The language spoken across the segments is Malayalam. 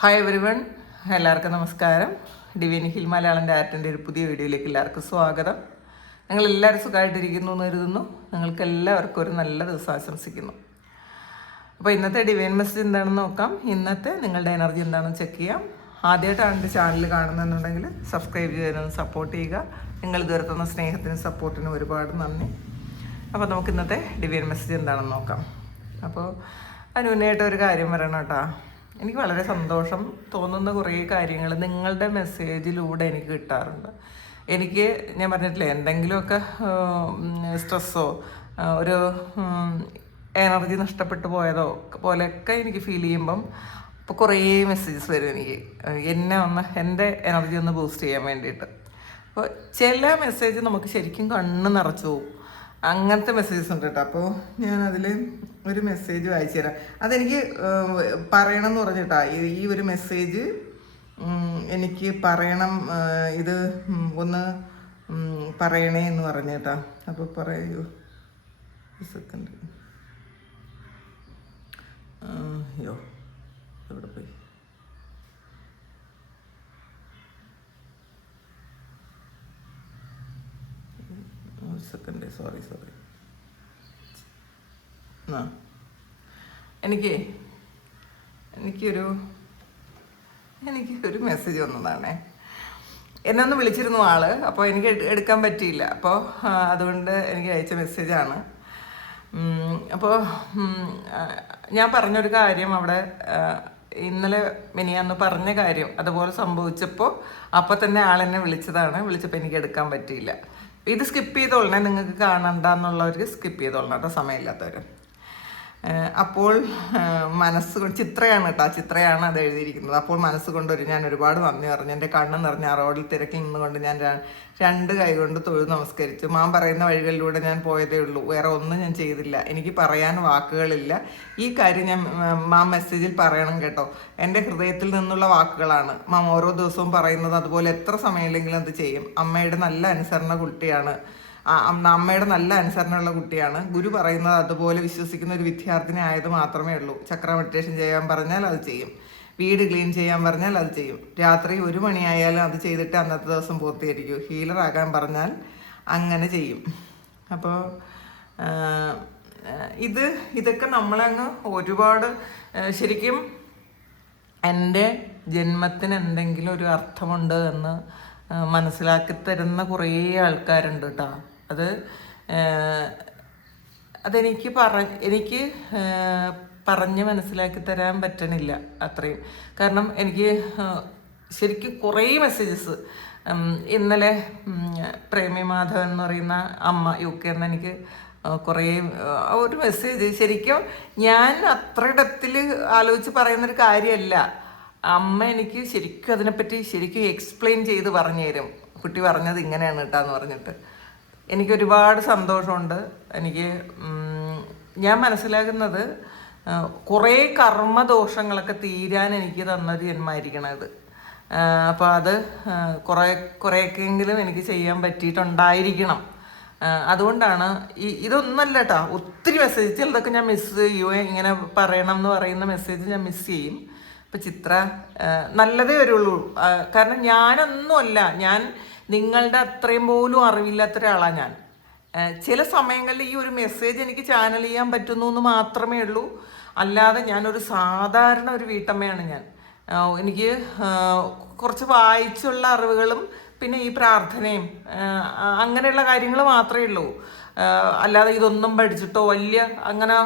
ഹായ് എവരി വൺ, എല്ലാവർക്കും നമസ്കാരം. ഡിവൈൻ ഹിൽ മലയാളം ആർട്ടിൻ്റെ ഒരു പുതിയ വീഡിയോയിലേക്ക് എല്ലാവർക്കും സ്വാഗതം. നിങ്ങളെല്ലാവരും സുഖമായിട്ടിരിക്കുന്നു എന്ന് കരുതുന്നു. നിങ്ങൾക്ക് എല്ലാവർക്കും ഒരു നല്ല ദിവസം ആശംസിക്കുന്നു. അപ്പോൾ ഇന്നത്തെ ഡിവൈൻ മെസ്സേജ് എന്താണെന്ന് നോക്കാം. ഇന്നത്തെ നിങ്ങളുടെ എനർജി എന്താണെന്ന് ചെക്ക് ചെയ്യാം. ആദ്യമായിട്ടാണ് എൻ്റെ ചാനൽ കാണുന്നതെന്നുണ്ടെങ്കിൽ സബ്സ്ക്രൈബ് ചെയ്യാനൊന്ന് സപ്പോർട്ട് ചെയ്യുക. നിങ്ങൾ ഇതുവരെ തന്ന സ്നേഹത്തിനും സപ്പോർട്ടിനും ഒരുപാട് നന്ദി. അപ്പോൾ നമുക്ക് ഇന്നത്തെ ഡിവൈൻ മെസ്സേജ് എന്താണെന്ന് നോക്കാം. അപ്പോൾ അതിന് മുന്നേയായിട്ട് ഒരു കാര്യം പറയണം കേട്ടോ. എനിക്ക് വളരെ സന്തോഷം തോന്നുന്ന കുറേ കാര്യങ്ങൾ നിങ്ങളുടെ മെസ്സേജിലൂടെ എനിക്ക് കിട്ടാറുണ്ട്. എനിക്ക് ഞാൻ പറഞ്ഞിട്ടില്ലേ, എന്തെങ്കിലുമൊക്കെ സ്ട്രെസ്സോ ഒരു എനർജി നഷ്ടപ്പെട്ടു പോയതോ പോലെയൊക്കെ എനിക്ക് ഫീൽ ചെയ്യുമ്പം ഇപ്പോൾ കുറേ മെസ്സേജസ് വരും എനിക്ക്, എൻ്റെ എനർജി ഒന്ന് ബൂസ്റ്റ് ചെയ്യാൻ വേണ്ടിയിട്ട്. അപ്പോൾ ചില മെസ്സേജ് നമുക്ക് ശരിക്കും കണ്ണ് നിറച്ചു പോകും. അങ്ങനത്തെ മെസ്സേജസ് ഉണ്ട് കേട്ടോ. അപ്പോൾ ഞാനതിൽ ഒരു മെസ്സേജ് വായിച്ചു തരാം. അതെനിക്ക് പറയണം എന്ന് പറഞ്ഞിട്ടാ ഈ ഒരു മെസ്സേജ് എനിക്ക് പറയണം, ഇത് ഒന്ന് പറയണേ എന്ന് പറഞ്ഞേട്ടാ. അപ്പോൾ പറയൂ, സെക്കൻഡ്. അയ്യോ, എവിടെ പോയി? Second, sorry. എനിക്കൊരു മെസ്സേജ് വന്നതാണേ. എന്നെ ഒന്ന് വിളിച്ചിരുന്നു ആള്, അപ്പോൾ എനിക്ക് എടുക്കാൻ പറ്റിയില്ല. അപ്പോൾ അതുകൊണ്ട് എനിക്ക് അയച്ച മെസ്സേജാണ്. അപ്പോൾ ഞാൻ പറഞ്ഞൊരു കാര്യം അവിടെ ഇന്നലെ മിനിയാന്ന് പറഞ്ഞ കാര്യം അതുപോലെ സംഭവിച്ചപ്പോൾ അപ്പോൾ തന്നെ ആളെന്നെ വിളിച്ചപ്പോൾ എനിക്ക് എടുക്കാൻ പറ്റിയില്ല. ഇത് സ്കിപ്പ് ചെയ്തോളണേ, നിങ്ങൾക്ക് കാണണ്ടെന്നുള്ളവർക്ക് സ്കിപ്പ് ചെയ്തോളണം കേട്ടോ, സമയമില്ലാത്തവർ. അപ്പോൾ മനസ്സുകൊണ്ട് ചിത്രയാണ് കേട്ടോ, ചിത്രയാണ് അത് എഴുതിയിരിക്കുന്നത്. അപ്പോൾ മനസ്സുകൊണ്ട് ഞാൻ ഒരുപാട് നന്ദി പറഞ്ഞു. എൻ്റെ കണ്ണ് നിറഞ്ഞ ആ റോഡിൽ തിരക്കിൽ നിന്നുകൊണ്ട് ഞാൻ രണ്ട് കൈ കൊണ്ട് തൊഴുത് നമസ്കരിച്ചു. മാം പറയുന്ന വഴികളിലൂടെ ഞാൻ പോയതേ ഉള്ളൂ, വേറെ ഒന്നും ഞാൻ ചെയ്തില്ല. എനിക്ക് പറയാൻ വാക്കുകളില്ല. ഈ കാര്യം ഞാൻ മാം മെസ്സേജിൽ പറയണം കേട്ടോ. എൻ്റെ ഹൃദയത്തിൽ നിന്നുള്ള വാക്കുകളാണ് മാം ഓരോ ദിവസവും പറയുന്നത്. അതുപോലെ എത്ര സമയമില്ലെങ്കിലും അത് ചെയ്യും. അമ്മയുടെ നല്ല അനുസരണ കുട്ടിയാണ്, അമ്മയുടെ നല്ല അനുസരണമുള്ള കുട്ടിയാണ്. ഗുരു പറയുന്നത് അതുപോലെ വിശ്വസിക്കുന്ന ഒരു വിദ്യാർത്ഥിനി ആയത് മാത്രമേ ഉള്ളൂ. ചക്ര മെഡിറ്റേഷൻ ചെയ്യാൻ പറഞ്ഞാൽ അത് ചെയ്യും, വീട് ക്ലീൻ ചെയ്യാൻ പറഞ്ഞാൽ അത് ചെയ്യും, രാത്രി 1 മണിയായാലും അത് ചെയ്തിട്ട് അന്നത്തെ ദിവസം പൂർത്തീകരിക്കും, ഹീലറാകാൻ പറഞ്ഞാൽ അങ്ങനെ ചെയ്യും. അപ്പോൾ ഇതൊക്കെ നമ്മളങ്ങ് ഒരുപാട് ശരിക്കും എൻ്റെ ജന്മത്തിന് എന്തെങ്കിലും ഒരു അർത്ഥമുണ്ട് എന്ന് മനസ്സിലാക്കി തരുന്ന കുറേ ആൾക്കാരുണ്ട് കേട്ടോ. അതെനിക്ക് പറഞ്ഞ് മനസ്സിലാക്കി തരാൻ പറ്റണില്ല അത്രയും. കാരണം എനിക്ക് ശരിക്കും കുറേ മെസ്സേജസ് ഇന്നലെ പ്രേമി മാധവൻ എന്ന് പറയുന്ന അമ്മ UK എന്ന് എനിക്ക് കുറേ ഒരു മെസ്സേജ്, ശരിക്കും ഞാൻ അത്ര ഇടത്തിൽ ആലോചിച്ച് പറയുന്നൊരു കാര്യമല്ല. അമ്മ എനിക്ക് ശരിക്കും അതിനെപ്പറ്റി ശരിക്കും എക്സ്പ്ലെയിൻ ചെയ്ത് പറഞ്ഞു തരും. കുട്ടി പറഞ്ഞത് ഇങ്ങനെയാണ് കേട്ടാന്ന് പറഞ്ഞിട്ട് എനിക്കൊരുപാട് സന്തോഷമുണ്ട്. ഞാൻ മനസ്സിലാക്കുന്നത് കുറേ കർമ്മദോഷങ്ങളൊക്കെ തീരാൻ എനിക്ക് തന്നൊരു ജന്മമായിരിക്കണം ഇത്. അപ്പോൾ അത് കുറേയൊക്കെയെങ്കിലും എനിക്ക് ചെയ്യാൻ പറ്റിയിട്ടുണ്ടായിരിക്കണം. അതുകൊണ്ടാണ് ഇതൊന്നല്ല കേട്ടോ, ഒത്തിരി മെസ്സേജ് ചിലതൊക്കെ ഞാൻ മിസ് ചെയ്യുമോ, ഇങ്ങനെ പറയണം എന്ന് പറയുന്ന മെസ്സേജ് ഞാൻ മിസ് ചെയ്യും. ഇപ്പം ചിത്ര നല്ലതേ വരുള്ളൂ. കാരണം ഞാനൊന്നുമല്ല, ഞാൻ നിങ്ങളുടെ അത്രയും പോലും അറിവില്ലാത്ത ഒരാളാണ് ഞാൻ. ചില സമയങ്ങളിൽ ഈ ഒരു മെസ്സേജ് എനിക്ക് ചാനൽ ചെയ്യാൻ പറ്റുന്നു എന്ന് മാത്രമേ ഉള്ളൂ. അല്ലാതെ ഞാനൊരു സാധാരണ ഒരു വീട്ടമ്മയാണ് ഞാൻ. എനിക്ക് കുറച്ച് വായിച്ചുള്ള അറിവുകളും പിന്നെ ഈ പ്രാർത്ഥനയും അങ്ങനെയുള്ള കാര്യങ്ങൾ മാത്രമേ ഉള്ളൂ. അല്ലാതെ ഇതൊന്നും പഠിച്ചിട്ടോ അങ്ങനെ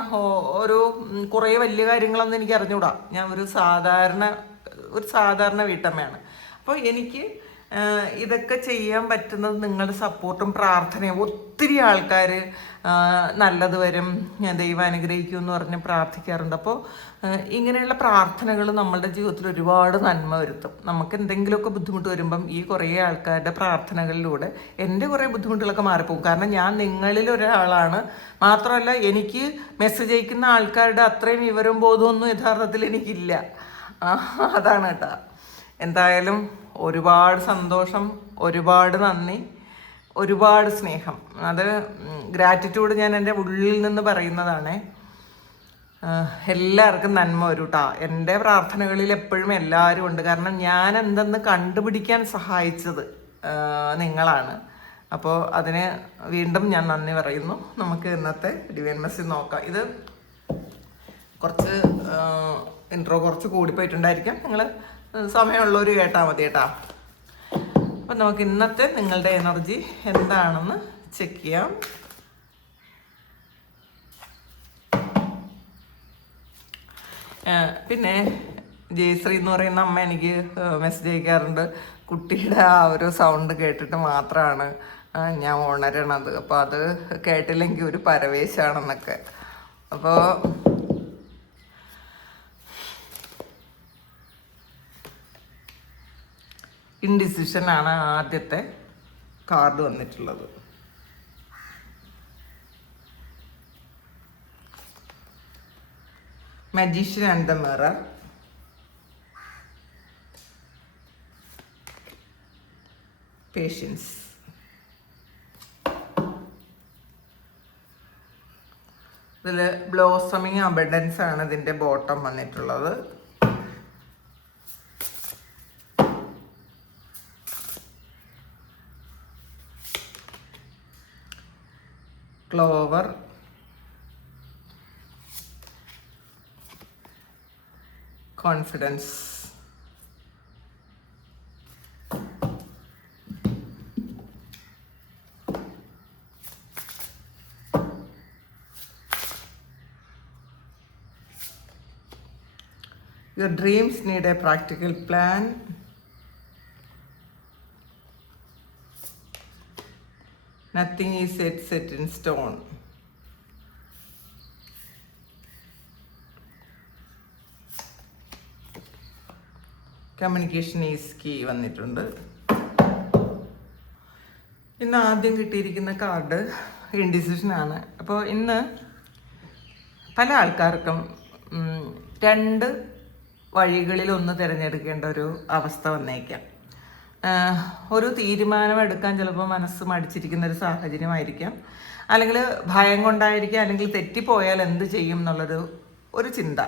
കുറേ വലിയ കാര്യങ്ങളൊന്നും എനിക്ക് അറിഞ്ഞുകൂടാ. ഞാൻ ഒരു സാധാരണ വീട്ടമ്മയാണ്. അപ്പോൾ എനിക്ക് ഇതൊക്കെ ചെയ്യാൻ പറ്റുന്നത് നിങ്ങളുടെ സപ്പോർട്ടും പ്രാർത്ഥനയും. ഒത്തിരി ആൾക്കാർ നല്ലത് വരും, ദൈവം അനുഗ്രഹിക്കും എന്ന് പറഞ്ഞ് പ്രാർത്ഥിക്കാറുണ്ട്. അപ്പോൾ ഇങ്ങനെയുള്ള പ്രാർത്ഥനകൾ നമ്മളുടെ ജീവിതത്തിൽ ഒരുപാട് നന്മ വരുത്തും. നമുക്ക് എന്തെങ്കിലുമൊക്കെ ബുദ്ധിമുട്ട് വരുമ്പം ഈ കുറേ ആൾക്കാരുടെ പ്രാർത്ഥനകളിലൂടെ എൻ്റെ കുറേ ബുദ്ധിമുട്ടുകളൊക്കെ മാറിപ്പോകും. കാരണം ഞാൻ നിങ്ങളിൽ ഒരാളാണ്. മാത്രമല്ല എനിക്ക് മെസ്സേജ് അയക്കുന്ന ആൾക്കാരുടെ അത്രയും വിവരവും ബോധമൊന്നും യഥാർത്ഥത്തിൽ എനിക്കില്ല. അതാണ് കേട്ടോ. എന്തായാലും ഒരുപാട് സന്തോഷം, ഒരുപാട് നന്ദി, ഒരുപാട് സ്നേഹം. അത് ഗ്രാറ്റിറ്റ്യൂഡ് ഞാൻ എൻ്റെ ഉള്ളിൽ നിന്ന് പറയുന്നതാണ്. എല്ലാവർക്കും നന്മ വരും കേട്ടോ. എൻ്റെ പ്രാർത്ഥനകളിൽ എപ്പോഴും എല്ലാവരും ഉണ്ട്. കാരണം ഞാൻ എന്തെന്ന് കണ്ടുപിടിക്കാൻ സഹായിച്ചത് നിങ്ങളാണ്. അപ്പോൾ അതിന് വീണ്ടും ഞാൻ നന്ദി പറയുന്നു. നമുക്ക് ഇന്നത്തെ ഡിവൈൻ മെസ്സേജ് നോക്കാം. ഇത് കുറച്ച് ഇൻട്രോ കുറച്ച് കൂടിപ്പോയിട്ടുണ്ടായിരിക്കാം. നിങ്ങൾ സമയമുള്ളവർ കേട്ടാൽ മതി കേട്ടോ. അപ്പം നമുക്ക് ഇന്നത്തെ നിങ്ങളുടെ എനർജി എന്താണെന്ന് ചെക്ക് ചെയ്യാം. പിന്നെ ജയശ്രീ എന്ന് പറയുന്ന അമ്മ എനിക്ക് മെസ്സേജ് അയക്കാറുണ്ട്. കുട്ടിയുടെ ആ ഒരു സൗണ്ട് കേട്ടിട്ട് മാത്രമാണ് ഞാൻ ഉണരണത്. അപ്പോൾ അത് കേട്ടില്ലെങ്കിൽ ഒരു പരവേശാണെന്നൊക്കെ. അപ്പോൾ ഇൻഡിസിഷനാണ് ആദ്യത്തെ കാർഡ് വന്നിട്ടുള്ളത്. Magician and the Mirror, Patience. ഇതിൽ ബ്ലോസമിങ് അബണ്ടൻസ് ആണ് ഇതിൻ്റെ ബോട്ടം വന്നിട്ടുള്ളത്. Clover, confidence. Your dreams need a practical plan. Nothing is set in stone. Communication is key വന്നിട്ടുണ്ട്. ഇന്ന് ആദ്യം കിട്ടിയിരിക്കുന്ന കാർഡ് ഇൻഡിസിഷനാണ്. അപ്പോൾ ഇന്ന് പല ആൾക്കാർക്കും രണ്ട് വഴികളിലൊന്ന് തിരഞ്ഞെടുക്കേണ്ട ഒരു അവസ്ഥ വന്നേക്കാം. ഒരു തീരുമാനം എടുക്കാൻ ചിലപ്പോൾ മനസ്സ് മടിച്ചിരിക്കുന്ന ഒരു സാഹചര്യമായിരിക്കാം, അല്ലെങ്കിൽ ഭയം കൊണ്ടായിരിക്കാം, അല്ലെങ്കിൽ തെറ്റിപ്പോയാൽ എന്ത് ചെയ്യും എന്നുള്ളൊരു ചിന്ത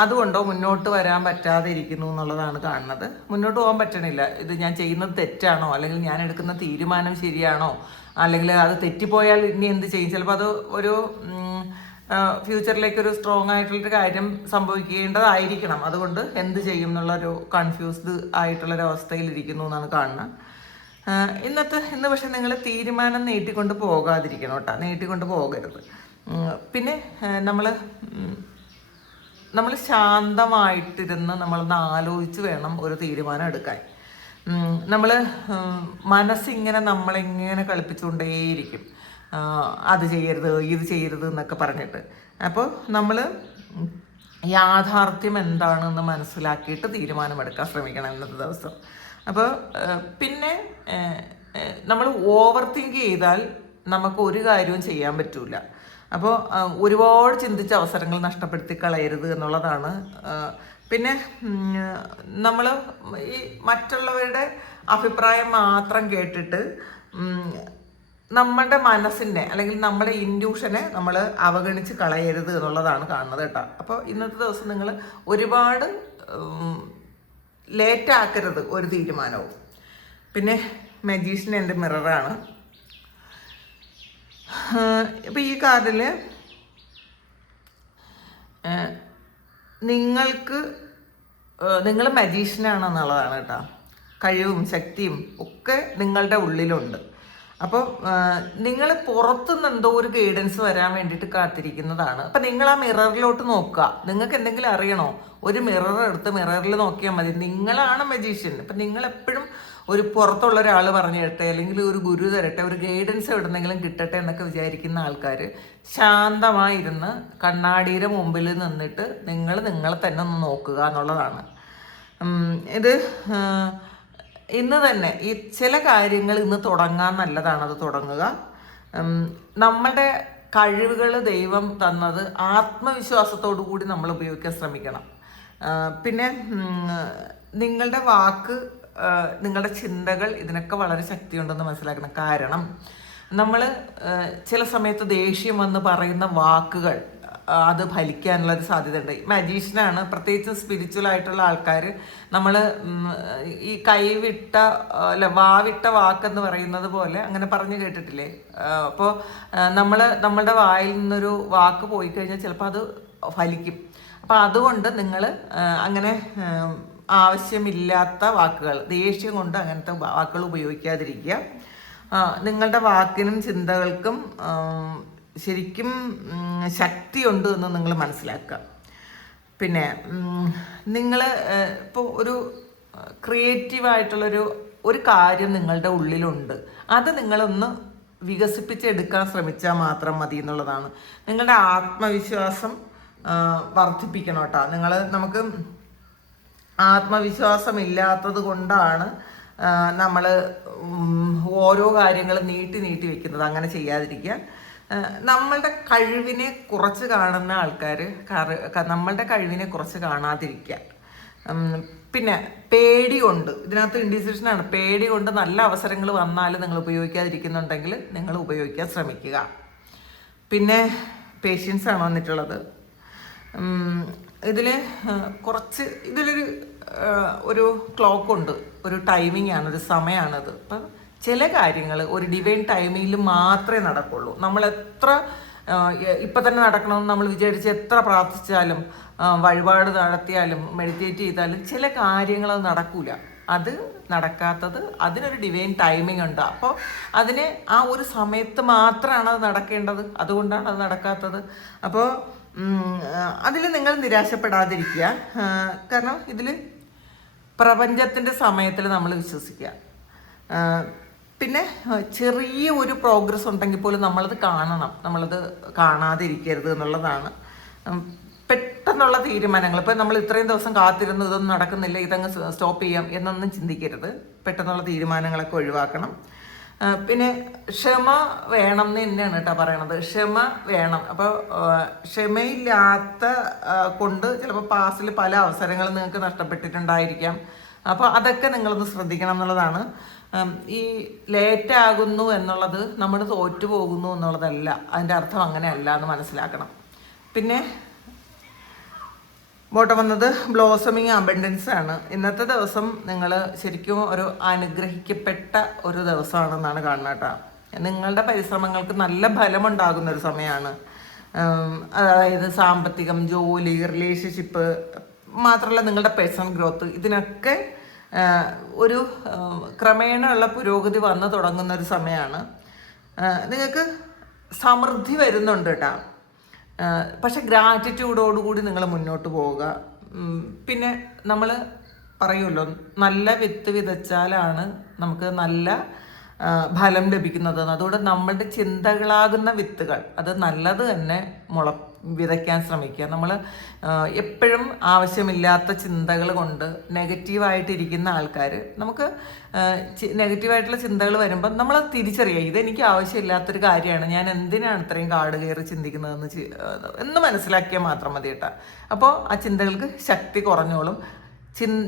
അതുകൊണ്ടോ മുന്നോട്ട് വരാൻ പറ്റാതെ ഇരിക്കുന്നു എന്നുള്ളതാണ് കാണുന്നത്. മുന്നോട്ട് പോകാൻ പറ്റണില്ല. ഇത് ഞാൻ ചെയ്യുന്നത് തെറ്റാണോ, അല്ലെങ്കിൽ ഞാൻ എടുക്കുന്ന തീരുമാനം ശരിയാണോ, അല്ലെങ്കിൽ അത് തെറ്റിപ്പോയാൽ ഇനി എന്ത് ചെയ്യും, ചിലപ്പോൾ അത് ഒരു ഫ്യൂച്ചറിലേക്കൊരു സ്ട്രോങ് ആയിട്ടുള്ളൊരു കാര്യം സംഭവിക്കേണ്ടതായിരിക്കണം. അതുകൊണ്ട് എന്ത് ചെയ്യും എന്നുള്ളൊരു കൺഫ്യൂസ്ഡ് ആയിട്ടുള്ളൊരവസ്ഥയിലിരിക്കുന്നു എന്നാണ് കാണുന്നത്. ഇന്ന് പക്ഷെ നിങ്ങൾ തീരുമാനം നീട്ടിക്കൊണ്ട് പോകാതിരിക്കണം കേട്ടോ. നീട്ടിക്കൊണ്ട് പോകരുത്. പിന്നെ നമ്മൾ ശാന്തമായിട്ടിരുന്ന് നമ്മളൊന്ന് ആലോചിച്ച് വേണം ഒരു തീരുമാനം എടുക്കാൻ. നമ്മൾ മനസ്സിങ്ങനെ നമ്മളിങ്ങനെ കളിപ്പിച്ചുകൊണ്ടേയിരിക്കും, അത് ചെയ്യരുത് ഇത് ചെയ്യരുത് എന്നൊക്കെ പറഞ്ഞിട്ട്. അപ്പോൾ നമ്മൾ യാഥാർത്ഥ്യം എന്താണെന്ന് മനസ്സിലാക്കിയിട്ട് തീരുമാനമെടുക്കാൻ ശ്രമിക്കണം ഇന്നത്തെ ദിവസം. അപ്പോൾ പിന്നെ നമ്മൾ ഓവർ തിങ്ക് ചെയ്താൽ നമുക്ക് ഒരു കാര്യവും ചെയ്യാൻ പറ്റില്ല. അപ്പോൾ ഒരുപാട് ചിന്തിച്ച അവസരങ്ങൾ നഷ്ടപ്പെടുത്തി കളയരുത് എന്നുള്ളതാണ്. പിന്നെ നമ്മൾ ഈ മറ്റുള്ളവരുടെ അഭിപ്രായം മാത്രം കേട്ടിട്ട് നമ്മുടെ മനസ്സിനെ അല്ലെങ്കിൽ നമ്മുടെ ഇൻഡ്യൂഷനെ നമ്മൾ അവഗണിച്ച് കളയരുത് എന്നുള്ളതാണ് കാണുന്നത് കേട്ടോ. അപ്പോൾ ഇന്നത്തെ ദിവസം നിങ്ങൾ ഒരുപാട് ലേറ്റാക്കരുത് ഒരു തീരുമാനവും. പിന്നെ മജീഷ്യൻ എൻ്റെ മിററാണ്. ഇപ്പം ഈ കാർഡിൽ നിങ്ങൾ മജീഷ്യനാണെന്നുള്ളതാണ് കേട്ടോ. കഴിവും ശക്തിയും ഒക്കെ നിങ്ങളുടെ ഉള്ളിലുണ്ട്. അപ്പോൾ നിങ്ങൾ പുറത്തുനിന്ന് എന്തോ ഒരു ഗൈഡൻസ് വരാൻ വേണ്ടിയിട്ട് കാത്തിരിക്കുന്നതാണ്. അപ്പം നിങ്ങൾ ആ മിററിലോട്ട് നോക്കുക. നിങ്ങൾക്ക് എന്തെങ്കിലും അറിയണോ, ഒരു മിറർ എടുത്ത് മിററിൽ നോക്കിയാൽ മതി. നിങ്ങളാണ് മജീഷ്യൻ. അപ്പം നിങ്ങളെപ്പോഴും ഒരു പുറത്തുള്ള ഒരാൾ പറഞ്ഞു തരട്ടെ, അല്ലെങ്കിൽ ഒരു ഗുരു തരട്ടെ, ഒരു ഗൈഡൻസ് എവിടെന്നെങ്കിലും കിട്ടട്ടെ എന്നൊക്കെ വിചാരിക്കുന്ന ആൾക്കാർ ശാന്തമായിരുന്ന് കണ്ണാടിയുടെ മുമ്പിൽ നിന്നിട്ട് നിങ്ങളെ തന്നെ ഒന്ന് നോക്കുക എന്നുള്ളതാണ്. ഇത് ഇന്ന് തന്നെ ഈ ചില കാര്യങ്ങൾ ഇന്ന് തുടങ്ങാൻ നല്ലതാണ്. അത് തുടങ്ങുക. നമ്മുടെ കഴിവുകൾ ദൈവം തന്നത് ആത്മവിശ്വാസത്തോടു കൂടി നമ്മൾ ഉപയോഗിക്കാൻ ശ്രമിക്കണം. പിന്നെ നിങ്ങളുടെ വാക്ക്, നിങ്ങളുടെ ചിന്തകൾ, ഇതിനൊക്കെ വളരെ ശക്തിയുണ്ടെന്ന് മനസ്സിലാക്കണം. കാരണം നമ്മൾ ചില സമയത്ത് ദേഷ്യം വന്ന് പറയുന്ന വാക്കുകൾ അത് ഫലിക്കാനുള്ളൊരു സാധ്യത ഉണ്ട്. മജീഷ്യനാണ്, പ്രത്യേകിച്ച് സ്പിരിച്വൽ ആയിട്ടുള്ള ആൾക്കാർ. നമ്മൾ ഈ കൈവിട്ട അല്ല വാവിട്ട വാക്കെന്ന് പറയുന്നത് പോലെ അങ്ങനെ പറഞ്ഞു കേട്ടിട്ടില്ലേ? അപ്പോൾ നമ്മളുടെ വായിൽ നിന്നൊരു വാക്ക് പോയി കഴിഞ്ഞാൽ ചിലപ്പോൾ അത് ഫലിക്കും. അപ്പം അതുകൊണ്ട് നിങ്ങൾ അങ്ങനെ ആവശ്യമില്ലാത്ത വാക്കുകൾ, ദേഷ്യം കൊണ്ട് അങ്ങനത്തെ വാക്കുകൾ ഉപയോഗിക്കാതിരിക്കുക. നിങ്ങളുടെ വാക്കിനും ചിന്തകൾക്കും ശരിക്കും ശക്തിയുണ്ട് എന്ന് നിങ്ങൾ മനസ്സിലാക്കുക. പിന്നെ നിങ്ങൾ ഇപ്പോൾ ഒരു ക്രിയേറ്റീവായിട്ടുള്ളൊരു കാര്യം നിങ്ങളുടെ ഉള്ളിലുണ്ട്, അത് നിങ്ങളൊന്ന് വികസിപ്പിച്ചെടുക്കാൻ ശ്രമിച്ചാൽ മാത്രം മതി എന്നുള്ളതാണ്. നിങ്ങളുടെ ആത്മവിശ്വാസം വർദ്ധിപ്പിക്കണം കേട്ടോ. നമുക്ക് ആത്മവിശ്വാസമില്ലാത്തത് കൊണ്ടാണ് നമ്മൾ ഓരോ കാര്യങ്ങൾ നീട്ടി വെക്കുന്നത്. അങ്ങനെ ചെയ്യാതിരിക്കുക. നമ്മളുടെ കഴിവിനെ കുറച്ച് കാണുന്ന ആൾക്കാർ നമ്മളുടെ കഴിവിനെ കുറച്ച് കാണാതിരിക്കുക. പിന്നെ പേടി കൊണ്ട്, ഇതിനകത്ത് ഇൻഡിസിഷനാണ്, പേടി കൊണ്ട് നല്ല അവസരങ്ങൾ വന്നാൽ നിങ്ങൾ ഉപയോഗിക്കാതിരിക്കുന്നുണ്ടെങ്കിൽ നിങ്ങൾ ഉപയോഗിക്കാൻ ശ്രമിക്കുക. പിന്നെ പേഷ്യൻസ് ആണ് വന്നിട്ടുള്ളത്. ഇതിലൊരു ക്ലോക്കുണ്ട്, ഒരു ടൈമിംഗ് ആണ്, ഒരു സമയമാണത്. അപ്പം ചില കാര്യങ്ങൾ ഒരു ഡിവൈൻ ടൈമിങ്ങിൽ മാത്രമേ നടക്കുള്ളൂ. നമ്മൾ എത്ര ഇപ്പം തന്നെ നടക്കണമെന്ന് നമ്മൾ വിചാരിച്ച് എത്ര പ്രാർത്ഥിച്ചാലും വഴിപാട് നടത്തിയാലും മെഡിറ്റേറ്റ് ചെയ്താലും ചില കാര്യങ്ങൾ അത് നടക്കൂല. അത് നടക്കാത്തത് അതിനൊരു ഡിവൈൻ ടൈമിംഗ് ഉണ്ട്. അപ്പോൾ അതിന് ആ ഒരു സമയത്ത് മാത്രമാണ് അത് നടക്കേണ്ടത്, അതുകൊണ്ടാണ് അത് നടക്കാത്തത്. അപ്പോൾ അതിൽ നിങ്ങൾ നിരാശപ്പെടാതിരിക്കുക. കാരണം ഇതിൽ പ്രപഞ്ചത്തിൻ്റെ സമയത്തിൽ നമ്മൾ വിശ്വസിക്കുക. പിന്നെ ചെറിയ ഒരു പ്രോഗ്രസ് ഉണ്ടെങ്കിൽ പോലും നമ്മളത് കാണണം, നമ്മളത് കാണാതിരിക്കരുത് എന്നുള്ളതാണ്. പെട്ടെന്നുള്ള തീരുമാനങ്ങൾ, ഇപ്പം നമ്മൾ ഇത്രയും ദിവസം കാത്തിരുന്നു, ഇതൊന്നും നടക്കുന്നില്ല, ഇതങ്ങ് സ്റ്റോപ്പ് ചെയ്യാം എന്നൊന്നും ചിന്തിക്കരുത്. പെട്ടെന്നുള്ള തീരുമാനങ്ങളൊക്കെ ഒഴിവാക്കണം. പിന്നെ ക്ഷമ വേണം എന്ന് തന്നെയാണ് കേട്ടോ പറയണത്. ക്ഷമ വേണം. അപ്പോൾ ക്ഷമയില്ലാത്ത കൊണ്ട് ചിലപ്പോൾ പാസ്റ്റിൽ പല അവസരങ്ങളും നിങ്ങൾക്ക് നഷ്ടപ്പെട്ടിട്ടുണ്ടായിരിക്കാം. അപ്പോൾ അതൊക്കെ നിങ്ങളൊന്ന് ശ്രദ്ധിക്കണം എന്നുള്ളതാണ്. ഈ ലേറ്റ് ആകുന്നു എന്നുള്ളത് നമ്മൾ തോറ്റു പോകുന്നു എന്നുള്ളതല്ല, അതിൻ്റെ അർത്ഥം അങ്ങനെയല്ല എന്ന് മനസ്സിലാക്കണം. പിന്നെ ബോട്ടം വന്നത് ബ്ലോസമിങ് അബൻഡൻസ് ആണ്. ഇന്നത്തെ ദിവസം നിങ്ങൾ ശരിക്കും ഒരു അനുഗ്രഹിക്കപ്പെട്ട ഒരു ദിവസമാണെന്നാണ് കാണുന്നത് കേട്ടോ. നിങ്ങളുടെ പരിശ്രമങ്ങൾക്ക് നല്ല ഫലമുണ്ടാകുന്ന ഒരു സമയമാണ്. അതായത് സാമ്പത്തികം, ജോലി, റിലേഷൻഷിപ്പ്, മാത്രമല്ല നിങ്ങളുടെ പേഴ്സണൽ ഗ്രോത്ത്, ഇതിനൊക്കെ ഒരു ക്രമേണ ഉള്ള പുരോഗതി വന്നു തുടങ്ങുന്ന ഒരു സമയമാണ്. നിങ്ങൾക്ക് സമൃദ്ധി വരുന്നുണ്ട് കേട്ടോ. പക്ഷെ ഗ്രാറ്റിറ്റ്യൂഡോടുകൂടി നിങ്ങൾ മുന്നോട്ട് പോവുക. പിന്നെ നമ്മൾ പറയുമല്ലോ, നല്ല വിത്ത് വിതച്ചാലാണ് നമുക്ക് നല്ല ഫലം ലഭിക്കുന്നത്. അതുകൊണ്ട് നമ്മളുടെ ചിന്തകളാകുന്ന വിത്തുകൾ അത് നല്ലത് തന്നെ വിതയ്ക്കാൻ ശ്രമിക്കുക. നമ്മൾ എപ്പോഴും ആവശ്യമില്ലാത്ത ചിന്തകൾ കൊണ്ട് നെഗറ്റീവായിട്ടിരിക്കുന്ന ആൾക്കാർ, നമുക്ക് നെഗറ്റീവായിട്ടുള്ള ചിന്തകൾ വരുമ്പോൾ നമ്മൾ തിരിച്ചറിയുക, ഇതെനിക്ക് ആവശ്യമില്ലാത്തൊരു കാര്യമാണ്, ഞാൻ എന്തിനാണ് ഇത്രയും കാട് കയറി ചിന്തിക്കുന്നതെന്ന് എന്ന് മനസ്സിലാക്കിയാൽ മാത്രം മതി കേട്ടോ. അപ്പോൾ ആ ചിന്തകൾക്ക് ശക്തി കുറഞ്ഞോളും.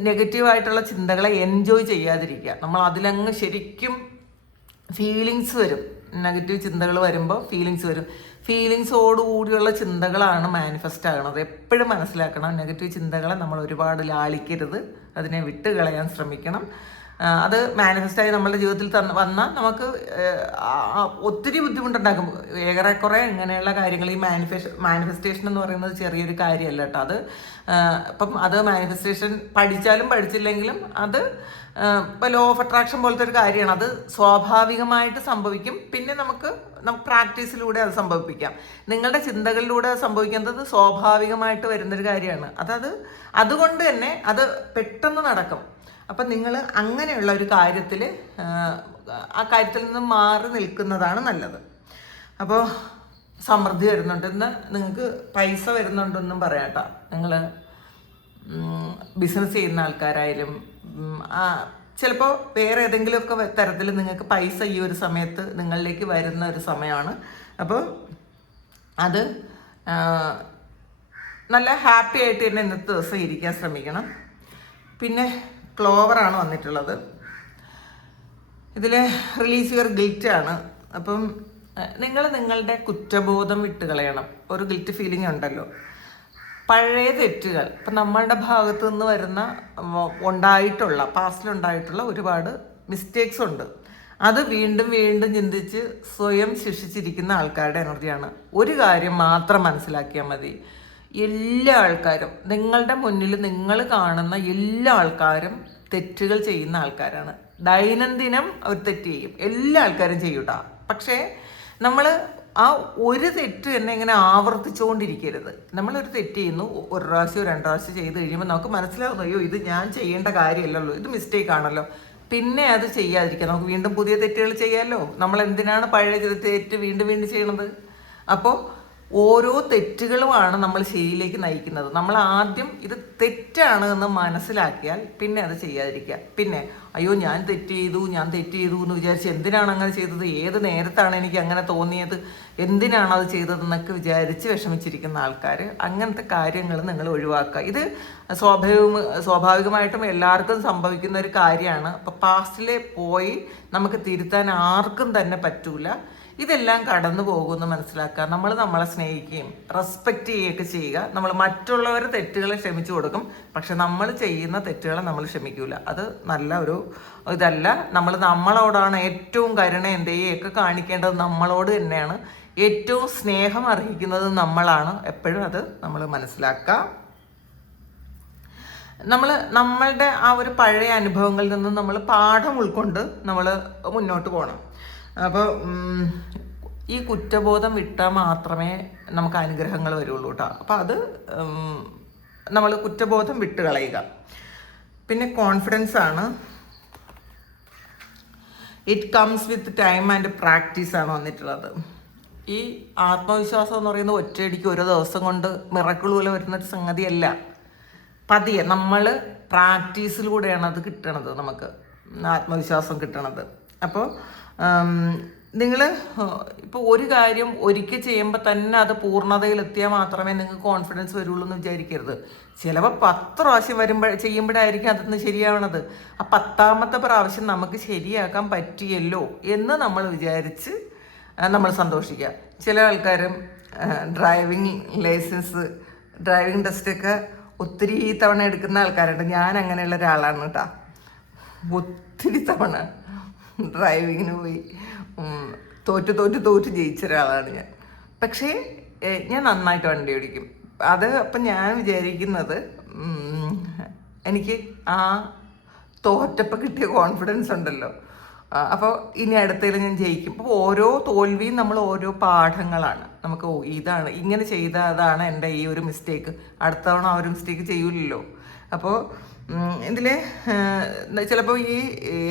നെഗറ്റീവായിട്ടുള്ള ചിന്തകളെ എൻജോയ് ചെയ്യാതിരിക്കുക. നമ്മൾ അതിലങ്ങ് ശരിക്കും ഫീലിങ്സ് വരും. നെഗറ്റീവ് ചിന്തകൾ വരുമ്പോൾ ഫീലിങ്സ് വരും. ഫീലിങ്സോടുകൂടിയുള്ള ചിന്തകളാണ് മാനിഫെസ്റ്റ് ആകുന്നത്. എപ്പോഴും മനസ്സിലാക്കണം, നെഗറ്റീവ് ചിന്തകളെ നമ്മൾ ഒരുപാട് ലാളിക്കരുത്, അതിനെ വിട്ട് കളയാൻ ശ്രമിക്കണം. അത് മാനിഫെസ്റ്റായി നമ്മുടെ ജീവിതത്തിൽ വന്നാൽ നമുക്ക് ഒത്തിരി ബുദ്ധിമുട്ടുണ്ടാക്കും. ഏറെക്കുറെ ഇങ്ങനെയുള്ള കാര്യങ്ങൾ, ഈ മാനിഫെസ്റ്റേഷൻ എന്ന് പറയുന്നത് ചെറിയൊരു കാര്യമല്ല കേട്ടോ. അത് ഇപ്പം അത് മാനിഫെസ്റ്റേഷൻ പഠിച്ചാലും പഠിച്ചില്ലെങ്കിലും അത് ഇപ്പോൾ ലോ ഓഫ് അട്രാക്ഷൻ പോലത്തെ ഒരു കാര്യമാണ്. അത് സ്വാഭാവികമായിട്ട് സംഭവിക്കും. പിന്നെ നമുക്ക് പ്രാക്ടീസിലൂടെ അത് സംഭവിപ്പിക്കാം. നിങ്ങളുടെ ചിന്തകളിലൂടെ അത് സംഭവിക്കുന്നത് സ്വാഭാവികമായിട്ട് വരുന്നൊരു കാര്യമാണ്. അതുകൊണ്ട് തന്നെ അത് പെട്ടെന്ന് നടക്കും. അപ്പം നിങ്ങൾ അങ്ങനെയുള്ള ഒരു കാര്യത്തിൽ ആ കാര്യത്തിൽ നിന്ന് മാറി നിൽക്കുന്നതാണ് നല്ലത്. അപ്പോൾ സമൃദ്ധി വരുന്നുണ്ട്, ഇന്ന് നിങ്ങൾക്ക് പൈസ വരുന്നുണ്ടെന്നും പറയാം കേട്ടോ. നിങ്ങൾ ബിസിനസ് ചെയ്യുന്ന ആൾക്കാരായാലും ചിലപ്പോൾ വേറെ ഏതെങ്കിലുമൊക്കെ തരത്തിൽ നിങ്ങൾക്ക് പൈസ ഈ ഒരു സമയത്ത് നിങ്ങളിലേക്ക് വരുന്ന ഒരു സമയമാണ്. അപ്പോൾ അത് നല്ല ഹാപ്പി ആയിട്ട് തന്നെ ഇന്നത്തെ ദിവസം ഇരിക്കാൻ ശ്രമിക്കണം. പിന്നെ ക്ലോവറാണ് വന്നിട്ടുള്ളത്. ഇതിൽ റിലീസ് യുവർ ഗിൽറ്റ് ആണ്. അപ്പം നിങ്ങൾ നിങ്ങളുടെ കുറ്റബോധം വിട്ടുകളയണം. ഒരു ഗിൽറ്റ് ഫീലിംഗ് ഉണ്ടല്ലോ, പഴയ തെറ്റുകൾ ഇപ്പം നമ്മളുടെ ഭാഗത്തു നിന്ന് വരുന്ന പാസ്റ്റിലുണ്ടായിട്ടുള്ള ഒരുപാട് മിസ്റ്റേക്സ് ഉണ്ട്. അത് വീണ്ടും വീണ്ടും ചിന്തിച്ച് സ്വയം ശിക്ഷിച്ചിരിക്കുന്ന ആൾക്കാരുടെ എനർജിയാണ്. ഒരു കാര്യം മാത്രം മനസ്സിലാക്കിയാൽ മതി, എല്ലാ ആൾക്കാരും നിങ്ങളുടെ മുന്നിൽ നിങ്ങൾ കാണുന്ന എല്ലാ ആൾക്കാരും തെറ്റുകൾ ചെയ്യുന്ന ആൾക്കാരാണ്. ദൈനംദിനം അവർ തെറ്റ് ചെയ്യും, എല്ലാ ആൾക്കാരും ചെയ്യൂട്ടാ. പക്ഷേ നമ്മൾ ആ ഒരു തെറ്റ് തന്നെ ഇങ്ങനെ ആവർത്തിച്ചുകൊണ്ടിരിക്കരുത്. നമ്മളൊരു തെറ്റ് ചെയ്യുന്നു, ഒരു പ്രാവശ്യമോ 2 പ്രാവശ്യം ചെയ്ത് കഴിയുമ്പോൾ നമുക്ക് മനസ്സിലാവുന്നു, അയ്യോ ഇത് ഞാൻ ചെയ്യേണ്ട കാര്യമല്ലല്ലോ, ഇത് മിസ്റ്റേക്ക് ആണല്ലോ, പിന്നെ അത് ചെയ്യാതിരിക്കാം. നമുക്ക് വീണ്ടും പുതിയ തെറ്റുകൾ ചെയ്യാമല്ലോ. നമ്മൾ എന്തിനാണ് പഴയ തെറ്റ് വീണ്ടും വീണ്ടും ചെയ്യണത്? അപ്പോൾ ഓരോ തെറ്റുകളുമാണ് നമ്മൾ ശരിയിലേക്ക് നയിക്കുന്നത്. നമ്മൾ ആദ്യം ഇത് തെറ്റാണ് എന്ന് മനസ്സിലാക്കിയാൽ പിന്നെ അത് ചെയ്യാതിരിക്കുക. പിന്നെ അയ്യോ ഞാൻ തെറ്റ് ചെയ്തു എന്ന് വിചാരിച്ച് എന്തിനാണ് അങ്ങനെ ചെയ്തത്, ഏത് നേരത്താണ് എനിക്ക് അങ്ങനെ തോന്നിയത്, എന്തിനാണ് അത് ചെയ്തതെന്നൊക്കെ വിചാരിച്ച് വിഷമിച്ചിരിക്കുന്ന ആൾക്കാർ, അങ്ങനത്തെ കാര്യങ്ങൾ നിങ്ങൾ ഒഴിവാക്കുക. ഇത് സ്വാഭാവികമായിട്ടും എല്ലാവർക്കും സംഭവിക്കുന്ന ഒരു കാര്യമാണ്. അപ്പോൾ പാസ്റ്റിൽ പോയി നമുക്ക് തിരുത്താൻ ആർക്കും തന്നെ പറ്റൂല. ഇതെല്ലാം കടന്നു പോകുമെന്ന് മനസ്സിലാക്കുക. നമ്മൾ നമ്മളെ സ്നേഹിക്കുകയും റെസ്പെക്റ്റ് ചെയ്യുകയൊക്കെ ചെയ്യുക. നമ്മൾ മറ്റുള്ളവരുടെ തെറ്റുകളെ ക്ഷമിച്ചു കൊടുക്കും, പക്ഷെ നമ്മൾ ചെയ്യുന്ന തെറ്റുകളെ നമ്മൾ ക്ഷമിക്കൂല. അത് നല്ല ഒരു ഇതല്ല. നമ്മളോടാണ് ഏറ്റവും കരുണയും ദയയൊക്കെ കാണിക്കേണ്ടത്, നമ്മളോട് തന്നെയാണ്. ഏറ്റവും സ്നേഹം അർഹിക്കുന്നത് നമ്മളാണ്. എപ്പോഴും അത് നമ്മൾ മനസ്സിലാക്കുക. നമ്മളുടെ ആ ഒരു പഴയ അനുഭവങ്ങളിൽ നിന്ന് നമ്മൾ പാഠം ഉൾക്കൊണ്ട് നമ്മൾ മുന്നോട്ട് പോകണം. അപ്പോൾ ഈ കുറ്റബോധം വിട്ടാൽ മാത്രമേ നമുക്ക് അനുഗ്രഹങ്ങൾ വരുള്ളൂ കേട്ടോ. അപ്പോൾ അത് നമ്മൾ കുറ്റബോധം വിട്ട് കളയുക. പിന്നെ കോൺഫിഡൻസ് ആണ്. It comes with time and practice ആണ് വന്നിട്ടുള്ളത്. ഈ ആത്മവിശ്വാസം എന്ന് പറയുന്നത് ഒറ്റയടിക്ക് ഒരു ദിവസം കൊണ്ട് മിറക്കിൾ പോലെ വരുന്നൊരു സംഗതിയല്ല. പതിയെ നമ്മൾ പ്രാക്ടീസിലൂടെയാണ് അത് കിട്ടണത്, നമുക്ക് ആത്മവിശ്വാസം കിട്ടണത്. അപ്പോൾ നിങ്ങൾ ഇപ്പോൾ ഒരു കാര്യം ഒരിക്കൽ ചെയ്യുമ്പോൾ തന്നെ അത് പൂർണ്ണതയിലെത്തിയാൽ മാത്രമേ നിങ്ങൾക്ക് കോൺഫിഡൻസ് വരുള്ളൂ എന്ന് വിചാരിക്കരുത്. ചിലപ്പോൾ 10 പ്രാവശ്യം ചെയ്യുമ്പോഴായിരിക്കും അതൊന്ന് ശരിയാവണത്. ആ 10ാമത്തെ പ്രാവശ്യം നമുക്ക് ശരിയാക്കാൻ പറ്റിയല്ലോ എന്ന് നമ്മൾ വിചാരിച്ച് നമ്മൾ സന്തോഷിക്കുക. ചില ആൾക്കാരും ഡ്രൈവിംഗ് ടെസ്റ്റൊക്കെ ഒത്തിരി തവണ എടുക്കുന്ന ആൾക്കാരുണ്ട്. ഞാൻ അങ്ങനെയുള്ള ഒരാളാണ് കേട്ടോ. ഒത്തിരി തവണ ഡ്രൈവിങ്ങിന് പോയി തോറ്റ് ജയിച്ച ഒരാളാണ് ഞാൻ. പക്ഷേ ഞാൻ നന്നായിട്ട് വണ്ടി ഓടിക്കും. അത് അപ്പം ഞാൻ വിചാരിക്കുന്നത് എനിക്ക് ആ തോറ്റപ്പോൾ കിട്ടിയ കോൺഫിഡൻസ് ഉണ്ടല്ലോ, അപ്പോൾ ഇനി അടുത്തതിൽ ഞാൻ ജയിക്കും. അപ്പോൾ ഓരോ തോൽവിയും നമ്മൾ ഓരോ പാഠങ്ങളാണ്. നമുക്ക് ഇതാണ് ഇങ്ങനെ ചെയ്ത, അതാണ് എൻ്റെ ഈ ഒരു മിസ്റ്റേക്ക്, അടുത്ത തവണ ആ ഒരു മിസ്റ്റേക്ക് ചെയ്യൂലല്ലോ. അപ്പോൾ ഇതിൽ ചിലപ്പോൾ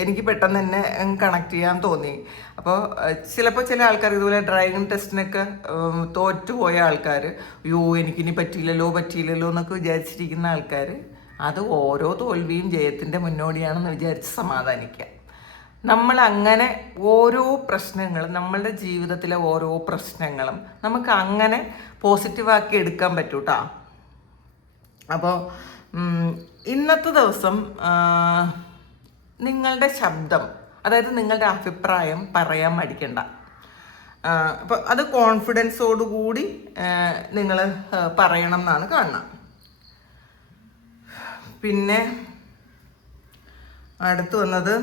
എനിക്ക് പെട്ടെന്ന് തന്നെ കണക്ട് ചെയ്യാൻ തോന്നി. അപ്പോൾ ചിലപ്പോൾ ചില ആൾക്കാർ ഇതുപോലെ ഡ്രൈവിംഗ് ടെസ്റ്റിനൊക്കെ തോറ്റുപോയ ആൾക്കാർ, അയ്യോ എനിക്കിനി പറ്റിയില്ലല്ലോ എന്നൊക്കെ വിചാരിച്ചിരിക്കുന്ന ആൾക്കാർ, അത് ഓരോ തോൽവിയും ജയത്തിൻ്റെ മുന്നോടിയാണെന്ന് വിചാരിച്ച് സമാധാനിക്കുക. നമ്മളങ്ങനെ ഓരോ പ്രശ്നങ്ങളും, നമ്മളുടെ ജീവിതത്തിലെ ഓരോ പ്രശ്നങ്ങളും നമുക്ക് അങ്ങനെ പോസിറ്റീവാക്കി എടുക്കാൻ പറ്റൂട്ടാ. അപ്പോൾ ഇന്നത്തെ ദിവസം നിങ്ങളുടെ ശബ്ദം, അതായത് നിങ്ങളുടെ അഭിപ്രായം പറയാൻ മടിക്കണ്ട. അപ്പോൾ അത് കോൺഫിഡൻസോടുകൂടി നിങ്ങൾ പറയണം എന്നാണ് കാണുന്നത്. പിന്നെ അടുത്ത് വന്നത്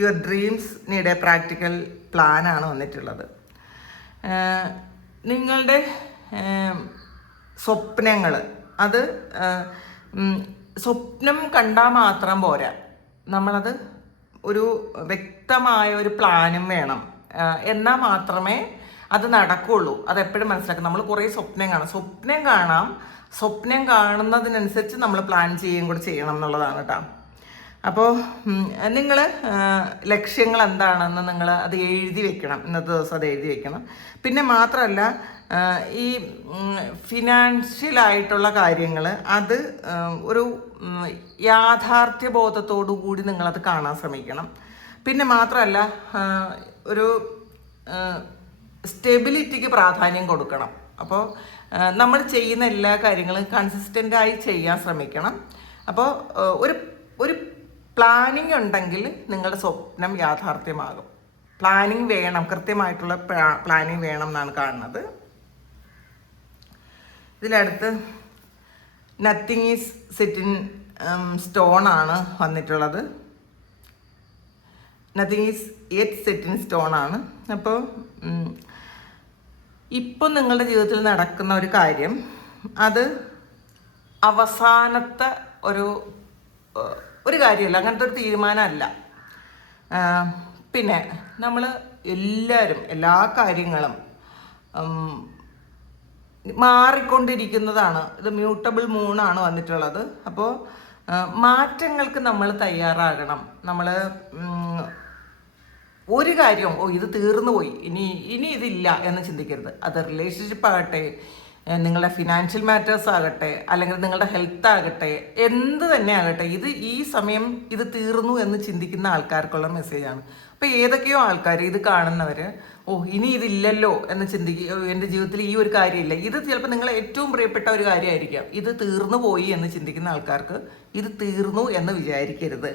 your dreams need A practical പ്ലാനാണ് വന്നിട്ടുള്ളത്. നിങ്ങളുടെ സ്വപ്നങ്ങൾ, അത് സ്വപ്നം കണ്ടാൽ മാത്രം പോരാ, നമ്മളത് ഒരു വ്യക്തമായ ഒരു പ്ലാനും വേണം. എന്നാൽ മാത്രമേ അത് നടക്കുള്ളൂ. അതെപ്പോഴും മനസ്സിലാക്കണം. നമ്മൾ കുറേ സ്വപ്നം കാണുന്നതിനനുസരിച്ച് നമ്മൾ പ്ലാൻ ചെയ്യുകയും കൂടെ ചെയ്യണം എന്നുള്ളതാണ് കേട്ടോ. അപ്പോൾ നിങ്ങൾ ലക്ഷ്യങ്ങൾ എന്താണെന്ന് നിങ്ങൾ അത് എഴുതി വെക്കണം. ഇന്നത്തെ ദിവസം അത് എഴുതി വെക്കണം. പിന്നെ മാത്രമല്ല, ഈ ഫിനാൻഷ്യലായിട്ടുള്ള കാര്യങ്ങൾ അത് ഒരു യാഥാർത്ഥ്യബോധത്തോടു കൂടി നിങ്ങളത് കാണാൻ ശ്രമിക്കണം. പിന്നെ മാത്രമല്ല, ഒരു സ്റ്റെബിലിറ്റിക്ക് പ്രാധാന്യം കൊടുക്കണം. അപ്പോൾ നമ്മൾ ചെയ്യുന്ന എല്ലാ കാര്യങ്ങളും കൺസിസ്റ്റൻ്റായി ചെയ്യാൻ ശ്രമിക്കണം. അപ്പോൾ ഒരു പ്ലാനിങ് ഉണ്ടെങ്കിൽ നിങ്ങളുടെ സ്വപ്നം യാഥാർത്ഥ്യമാകും. പ്ലാനിങ് വേണം, കൃത്യമായിട്ടുള്ള പ്ലാനിങ് വേണം എന്നാണ് കാണുന്നത്. ഇതിലടുത്ത് nothing is set in stone ആണ് വന്നിട്ടുള്ളത്. Nothing is yet set in stone ആണ്. അപ്പോൾ ഇപ്പം നിങ്ങളുടെ ജീവിതത്തിൽ നടക്കുന്ന ഒരു കാര്യം അത് അവസാനത്തെ ഒരു കാര്യമല്ല, അങ്ങനത്തെ ഒരു തീരുമാനമല്ല. പിന്നെ നമ്മൾ എല്ലാവരും എല്ലാ കാര്യങ്ങളും മാറിക്കൊണ്ടിരിക്കുന്നതാണ്. ഇത് മ്യൂട്ടബിൾ മൂണാണ് വന്നിട്ടുള്ളത്. അപ്പോൾ മാറ്റങ്ങൾക്ക് നമ്മൾ തയ്യാറാകണം. നമ്മൾ ഒരു കാര്യവും ഇത് തീർന്നു പോയി, ഇനി ഇതില്ല എന്ന് ചിന്തിക്കരുത്. അത് റിലേഷൻഷിപ്പ് ആകട്ടെ, നിങ്ങളുടെ ഫിനാൻഷ്യൽ മാറ്റേഴ്സ് ആകട്ടെ, അല്ലെങ്കിൽ നിങ്ങളുടെ ഹെൽത്ത് ആകട്ടെ, എന്ത് തന്നെ ആകട്ടെ, ഈ സമയം ഇത് തീർന്നു എന്ന് ചിന്തിക്കുന്ന ആൾക്കാർക്കുള്ള മെസ്സേജാണ്. അപ്പോൾ ഏതൊക്കെയോ ആൾക്കാർ ഇത് കാണുന്നവർ ഇനി ഇതില്ലല്ലോ എന്ന് എൻ്റെ ജീവിതത്തിൽ ഈ ഒരു കാര്യമില്ല, ഇത് ചിലപ്പോൾ നിങ്ങളെ ഏറ്റവും പ്രിയപ്പെട്ട ഒരു കാര്യമായിരിക്കാം. ഇത് തീർന്നു പോയി എന്ന് ചിന്തിക്കുന്ന ആൾക്കാർക്ക് ഇത് തീർന്നു എന്ന് വിചാരിക്കരുത്.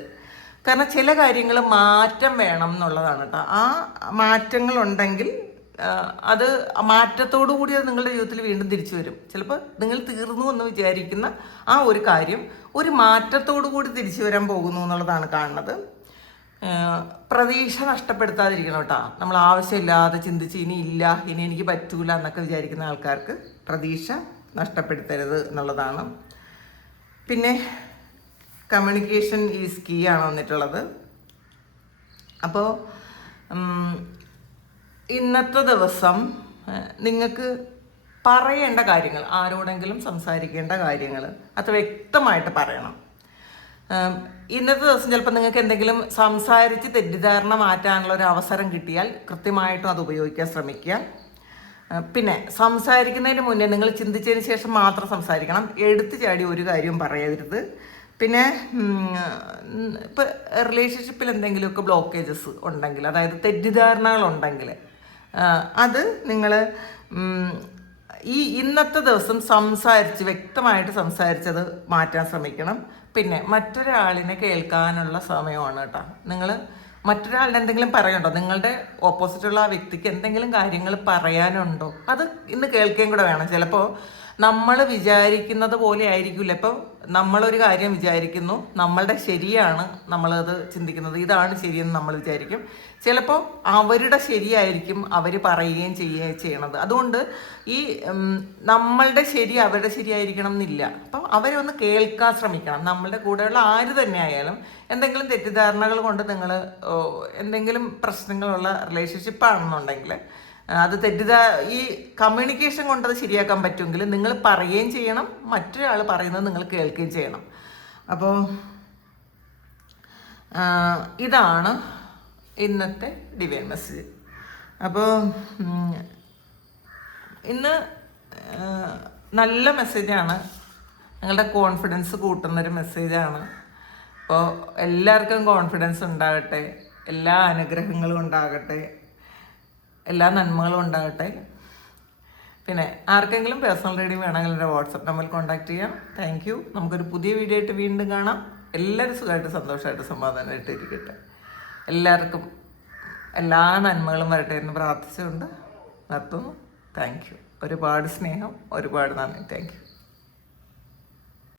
കാരണം ചില കാര്യങ്ങൾ മാറ്റം വേണം എന്നുള്ളതാണ് കേട്ടോ. ആ മാറ്റങ്ങളുണ്ടെങ്കിൽ അത് മാറ്റത്തോടു കൂടി അത് നിങ്ങളുടെ ജീവിതത്തിൽ വീണ്ടും തിരിച്ചു വരും. ചിലപ്പോൾ നിങ്ങൾ തീർന്നു എന്ന് വിചാരിക്കുന്ന ആ ഒരു കാര്യം ഒരു മാറ്റത്തോടു കൂടി തിരിച്ചു വരാൻ പോകുന്നു എന്നുള്ളതാണ് കാണുന്നത്. പ്രതീക്ഷ നഷ്ടപ്പെടുത്താതിരിക്കണം കേട്ടോ. നമ്മൾ ആവശ്യമില്ലാതെ ചിന്തിച്ച് ഇനി ഇല്ല, ഇനി എനിക്ക് പറ്റൂല എന്നൊക്കെ വിചാരിക്കുന്ന ആൾക്കാർക്ക് പ്രതീക്ഷ നഷ്ടപ്പെടുത്തരുത് എന്നുള്ളതാണ്. പിന്നെ കമ്മ്യൂണിക്കേഷൻ ഈസ് കീ ആണ് വന്നിട്ടുള്ളത്. അപ്പോൾ ഇന്നത്തെ ദിവസം നിങ്ങൾക്ക് പറയേണ്ട കാര്യങ്ങൾ, ആരോടെങ്കിലും സംസാരിക്കേണ്ട കാര്യങ്ങൾ അത് വ്യക്തമായിട്ട് പറയണം. ഇന്നത്തെ ദിവസം ചിലപ്പോൾ നിങ്ങൾക്ക് എന്തെങ്കിലും സംസാരിച്ച് തെറ്റിദ്ധാരണ മാറ്റാനുള്ള ഒരു അവസരം കിട്ടിയാൽ കൃത്യമായിട്ടും അത് ഉപയോഗിക്കാൻ ശ്രമിക്കുക. പിന്നെ സംസാരിക്കുന്നതിന് മുന്നേ നിങ്ങൾ ചിന്തിച്ചതിന് ശേഷം മാത്രം സംസാരിക്കണം. എടുത്തു ചാടി ഒരു കാര്യവും പറയരുത്. പിന്നെ ഇപ്പോൾ റിലേഷൻഷിപ്പിൽ എന്തെങ്കിലുമൊക്കെ ബ്ലോക്കേജസ് ഉണ്ടെങ്കിൽ, അതായത് തെറ്റിദ്ധാരണകളുണ്ടെങ്കിൽ അത് നിങ്ങൾ ഇന്നത്തെ ദിവസം വ്യക്തമായിട്ട് സംസാരിച്ചത് മാറ്റാൻ ശ്രമിക്കണം. പിന്നെ മറ്റൊരാളിനെ കേൾക്കാനുള്ള സമയമാണ് കേട്ടോ. നിങ്ങൾ മറ്റൊരാളുടെ എന്തെങ്കിലും പറയണ്ടോ, നിങ്ങളുടെ ഓപ്പോസിറ്റുള്ള ആ വ്യക്തിക്ക് എന്തെങ്കിലും കാര്യങ്ങൾ പറയാനുണ്ടോ, അത് ഇന്ന് കേൾക്കുകയും കൂടെ വേണം. ചിലപ്പോൾ നമ്മൾ വിചാരിക്കുന്നത് പോലെ ആയിരിക്കില്ല. ഇപ്പോൾ നമ്മളൊരു കാര്യം വിചാരിക്കുന്നു, നമ്മളുടെ ശരിയാണ് നമ്മളത് ചിന്തിക്കുന്നത്, ഇതാണ് ശരിയെന്ന് നമ്മൾ വിചാരിക്കും. ചിലപ്പോൾ അവരുടെ ശരിയായിരിക്കും അവർ പറയുകയും ചെയ്യണത്. അതുകൊണ്ട് ഈ നമ്മളുടെ ശരി അവരുടെ ശരിയായിരിക്കണം എന്നില്ല. അപ്പം അവരെ ഒന്ന് കേൾക്കാൻ ശ്രമിക്കണം. നമ്മളുടെ കൂടെയുള്ള ആര് തന്നെ ആയാലും എന്തെങ്കിലും തെറ്റിദ്ധാരണകൾ കൊണ്ട് നിങ്ങൾ എന്തെങ്കിലും പ്രശ്നങ്ങളുള്ള റിലേഷൻഷിപ്പാണെന്നുണ്ടെങ്കിൽ അത് ഈ കമ്മ്യൂണിക്കേഷൻ കൊണ്ടത് ശരിയാക്കാൻ പറ്റുമെങ്കിൽ നിങ്ങൾ പറയുകയും ചെയ്യണം, മറ്റൊരാൾ പറയുന്നത് നിങ്ങൾ കേൾക്കുകയും ചെയ്യണം. അപ്പോൾ ഇതാണ് ഇന്നത്തെ ഡിവൈൻ മെസ്സേജ്. അപ്പോൾ ഇന്ന് നല്ല മെസ്സേജാണ്, നിങ്ങളുടെ കോൺഫിഡൻസ് കൂട്ടുന്നൊരു മെസ്സേജാണ്. അപ്പോൾ എല്ലാവർക്കും കോൺഫിഡൻസ് ഉണ്ടാകട്ടെ, എല്ലാ അനുഗ്രഹങ്ങളും ഉണ്ടാകട്ടെ, എല്ലാ നന്മകളും ഉണ്ടാകട്ടെ. പിന്നെ ആർക്കെങ്കിലും പേഴ്സണൽ റീഡിങ് വേണമെങ്കിൽ എൻ്റെ വാട്സപ്പ് നമ്പറിൽ കോൺടാക്ട് ചെയ്യാം. Thank you. നമുക്കൊരു പുതിയ വീഡിയോ ആയിട്ട് വീണ്ടും കാണാം. എല്ലാവരും സുഖമായിട്ട് സന്തോഷമായിട്ട് സമാധാനമായിട്ട് ഇരിക്കട്ടെ. എല്ലാവർക്കും എല്ലാ നന്മകളും വരട്ടെ എന്ന് പ്രാർത്ഥിച്ചുകൊണ്ട് നിർത്തുന്നു. Thank you. ഒരുപാട് സ്നേഹം, ഒരുപാട് നന്ദി. Thank you.